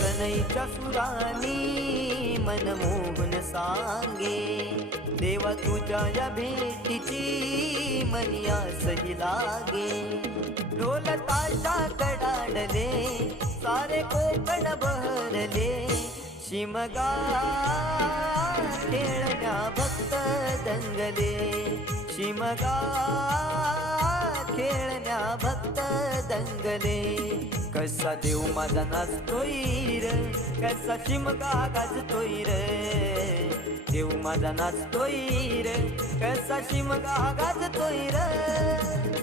सनईच्या सुरानी मनमोहन सांगे, देवा तुझ्या या भेटीची मनी आसही लागे. ढोल ताशा कडाडले सारे कोकण बहरले, शिमगा खेळण्या भक्त दंगले, शिमगा खेळण्या भक्त दंगले. कसा देव माझा नाचतोय र, कसा शिमगा गाजतोय र, देव माझा नाचतोय र, कसा शिमगा गाजतोय र.